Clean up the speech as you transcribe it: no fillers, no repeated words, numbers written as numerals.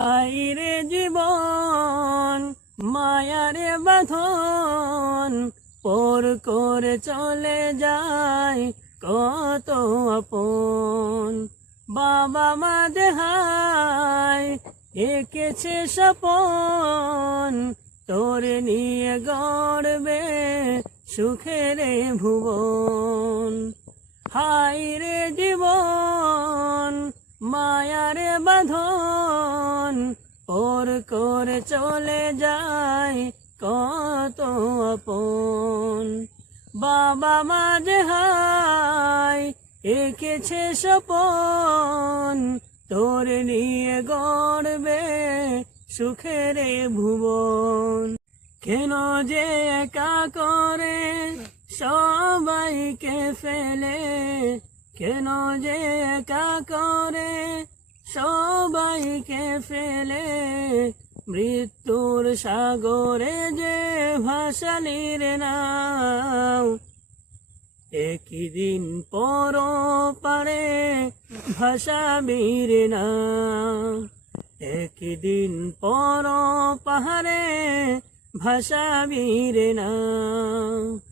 আইরে জীবন মায়ারে বাঁধন পর করে চলে যায় কত আপন। বাবা মা দেহায় এঁকেছে স্বপন, তোরে নিয়ে গড়বে সুখের ভুবন। হায়রে জীবন মায়ারে বাঁধন পর করে চলে যায় কত আপন। বাবা মা দেহায় এঁকেছে স্বপন, তোর নিয়ে গড়বে সুখের ভুবন। কেন যে একা করে সবাইকে ফেলে, কেন যে একা করে সবাইকে ফেলে, মৃত্যুর সাগরে যে ভাসালির নাও। একই দিন পর পারে ভাসাবির নাও, একই দিন পর পাহাড়ে ভাসাবির নাও।